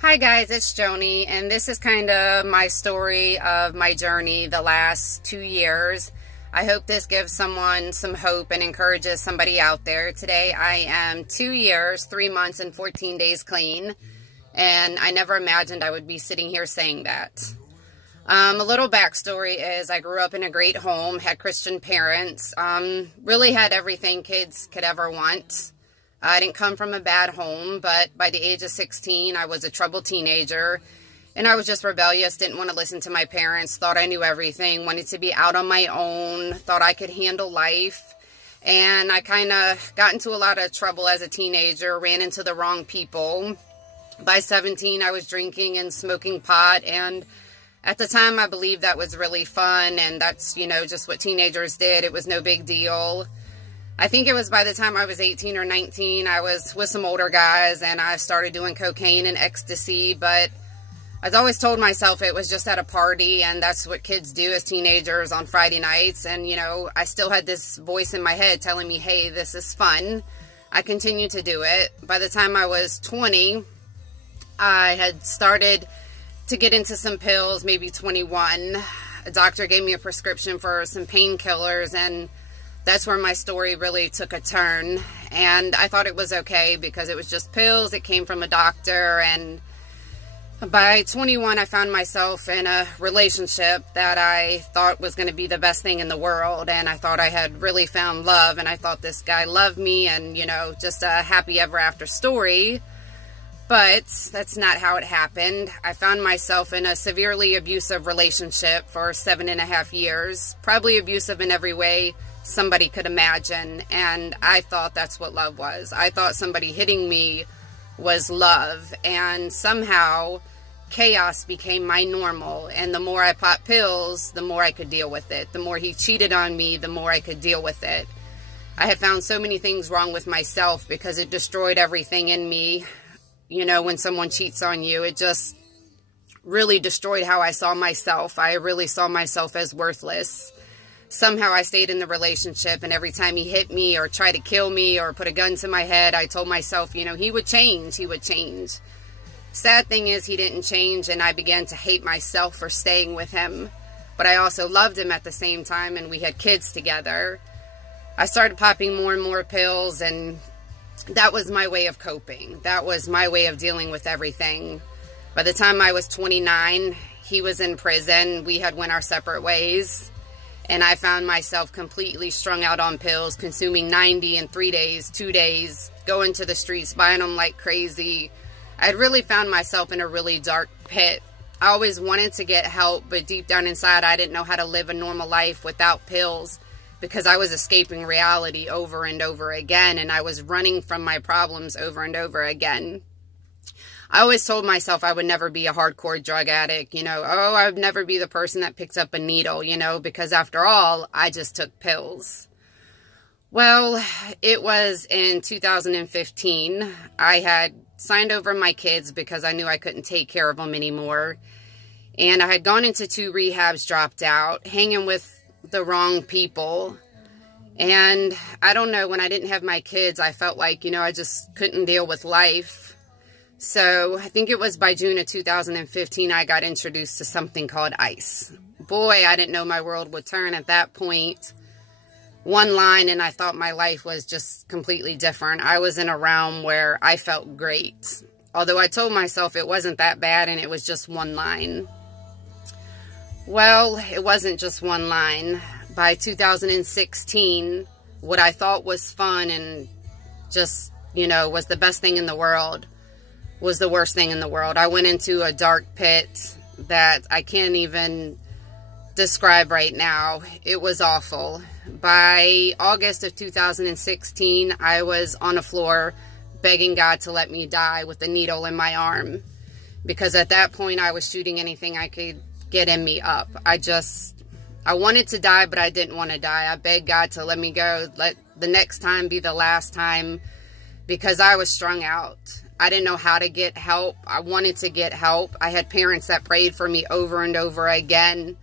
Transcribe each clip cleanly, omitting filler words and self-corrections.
Hi guys, it's Joni, and this is kind of my story of my journey the last 2 years. I hope this gives someone some hope and encourages somebody out there. Today I am 2 years, 3 months, and 14 days clean, and I never imagined I would be sitting here saying that. A little backstory is I grew up in a great home, had Christian parents, really had everything kids could ever want. I didn't come from a bad home, but by the age of 16, I was a troubled teenager, and I was just rebellious, didn't want to listen to my parents, thought I knew everything, wanted to be out on my own, thought I could handle life, and I kind of got into a lot of trouble as a teenager, ran into the wrong people. By 17, I was drinking and smoking pot, and at the time, I believed that was really fun, and that's, just what teenagers did. It was no big deal. I think it was by the time I was 18 or 19, I was with some older guys and I started doing cocaine and ecstasy, but I've always told myself it was just at a party and that's what kids do as teenagers on Friday nights. And, I still had this voice in my head telling me, hey, this is fun. I continued to do it. By the time I was 20, I had started to get into some pills, maybe 21. A doctor gave me a prescription for some painkillers, and that's where my story really took a turn. And I thought it was okay because it was just pills. It came from a doctor. And by 21, I found myself in a relationship that I thought was going to be the best thing in the world. And I thought I had really found love. And I thought this guy loved me and, just a happy ever after story. But that's not how it happened. I found myself in a severely abusive relationship for 7.5 years. Probably abusive in every way somebody could imagine, and I thought that's what love was. I thought somebody hitting me was love, and somehow chaos became my normal, and the more I popped pills, the more I could deal with it. The more he cheated on me, the more I could deal with it. I had found so many things wrong with myself because it destroyed everything in me. When someone cheats on you, it just really destroyed how I saw myself. I really saw myself as worthless. Somehow I stayed in the relationship, and every time he hit me or tried to kill me or put a gun to my head, I told myself, he would change, he would change. Sad thing is he didn't change, and I began to hate myself for staying with him. But I also loved him at the same time, and we had kids together. I started popping more and more pills, and that was my way of coping. That was my way of dealing with everything. By the time I was 29, he was in prison. We had went our separate ways. And I found myself completely strung out on pills, consuming 90 in 3 days, 2 days, going to the streets, buying them like crazy. I'd really found myself in a really dark pit. I always wanted to get help, but deep down inside, I didn't know how to live a normal life without pills because I was escaping reality over and over again, and I was running from my problems over and over again. I always told myself I would never be a hardcore drug addict, oh, I would never be the person that picks up a needle, because after all, I just took pills. Well, it was in 2015. I had signed over my kids because I knew I couldn't take care of them anymore. And I had gone into 2 rehabs, dropped out, hanging with the wrong people. And I don't know, when I didn't have my kids, I felt like, I just couldn't deal with life. So I think it was by June of 2015 I got introduced to something called ice. Boy, I didn't know my world would turn at that point. One line and I thought my life was just completely different. I was in a realm where I felt great. Although I told myself it wasn't that bad and it was just one line. Well, it wasn't just one line. By 2016, what I thought was fun and just, was the best thing in the world was the worst thing in the world. I went into a dark pit that I can't even describe right now. It was awful. By August of 2016, I was on the floor begging God to let me die with a needle in my arm. Because at that point, I was shooting anything I could get in me up. I wanted to die, but I didn't want to die. I begged God to let me go. Let the next time be the last time, because I was strung out. I didn't know how to get help. I wanted to get help. I had parents that prayed for me over and over again.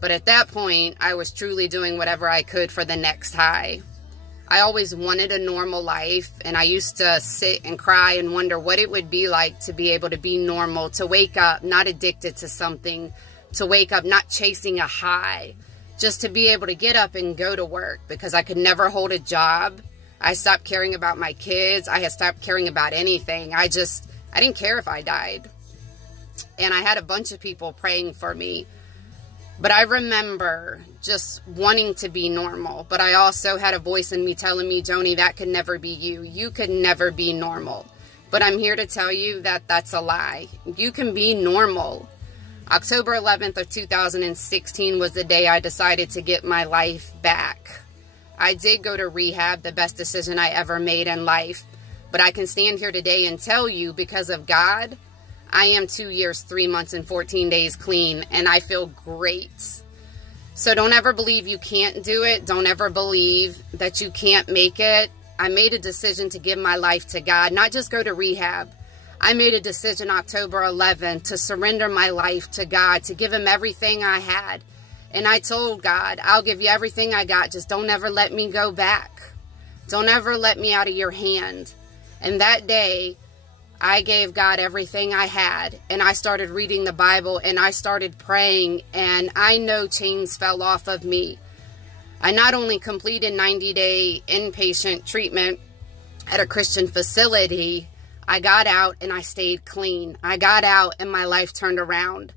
But at that point, I was truly doing whatever I could for the next high. I always wanted a normal life, and I used to sit and cry and wonder what it would be like to be able to be normal, to wake up not addicted to something, to wake up not chasing a high, just to be able to get up and go to work, because I could never hold a job. I stopped caring about my kids. I had stopped caring about anything. I didn't care if I died. And I had a bunch of people praying for me. But I remember just wanting to be normal. But I also had a voice in me telling me, Joni, that could never be you. You could never be normal. But I'm here to tell you that that's a lie. You can be normal. October 11th of 2016 was the day I decided to get my life back. I did go to rehab, the best decision I ever made in life. But I can stand here today and tell you, because of God, I am 2 years, 3 months, and 14 days clean, and I feel great. So don't ever believe you can't do it. Don't ever believe that you can't make it. I made a decision to give my life to God, not just go to rehab. I made a decision October 11th to surrender my life to God, to give him everything I had. And I told God, I'll give you everything I got. Just don't ever let me go back. Don't ever let me out of your hand. And that day, I gave God everything I had, and I started reading the Bible, and I started praying, and I know chains fell off of me. I not only completed 90-day inpatient treatment at a Christian facility, I got out and I stayed clean. I got out and my life turned around.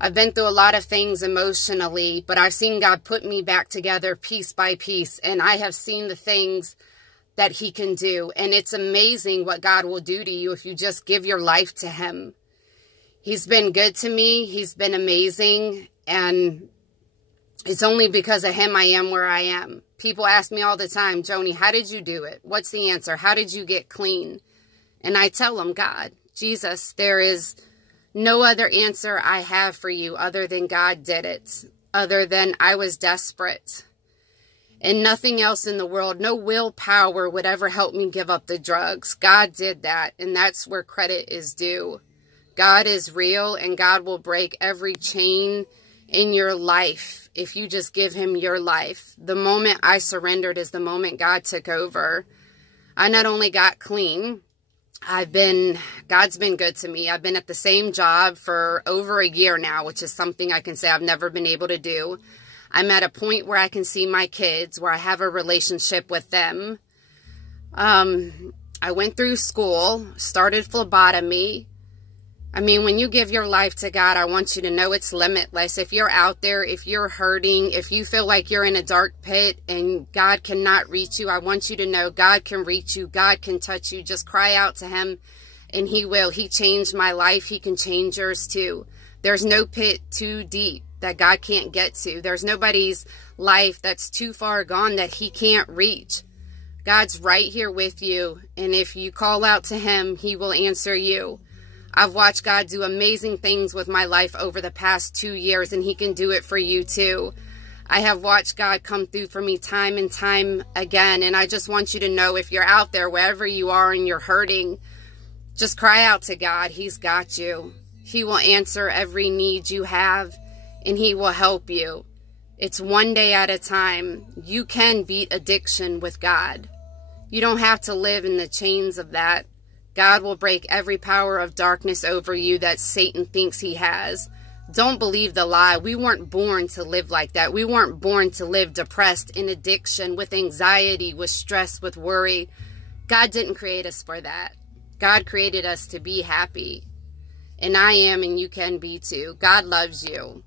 I've been through a lot of things emotionally, but I've seen God put me back together piece by piece, and I have seen the things that he can do. And it's amazing what God will do to you if you just give your life to him. He's been good to me. He's been amazing. And it's only because of him I am where I am. People ask me all the time, Joni, how did you do it? What's the answer? How did you get clean? And I tell them, God, Jesus, there is no other answer I have for you other than God did it, other than I was desperate. And nothing else in the world, no willpower would ever help me give up the drugs. God did that, and that's where credit is due. God is real, and God will break every chain in your life if you just give him your life. The moment I surrendered is the moment God took over. I not only got clean, God's been good to me. I've been at the same job for over a year now, which is something I can say I've never been able to do. I'm at a point where I can see my kids, where I have a relationship with them. I went through school, started phlebotomy. I mean, when you give your life to God, I want you to know it's limitless. If you're out there, if you're hurting, if you feel like you're in a dark pit and God cannot reach you, I want you to know God can reach you. God can touch you. Just cry out to him and he will. He changed my life. He can change yours too. There's no pit too deep that God can't get to. There's nobody's life that's too far gone that he can't reach. God's right here with you. And if you call out to him, he will answer you. I've watched God do amazing things with my life over the past 2 years, and he can do it for you too. I have watched God come through for me time and time again. And I just want you to know, if you're out there, wherever you are and you're hurting, just cry out to God. He's got you. He will answer every need you have, and he will help you. It's one day at a time. You can beat addiction with God. You don't have to live in the chains of that. God will break every power of darkness over you that Satan thinks he has. Don't believe the lie. We weren't born to live like that. We weren't born to live depressed, in addiction, with anxiety, with stress, with worry. God didn't create us for that. God created us to be happy. And I am, and you can be too. God loves you.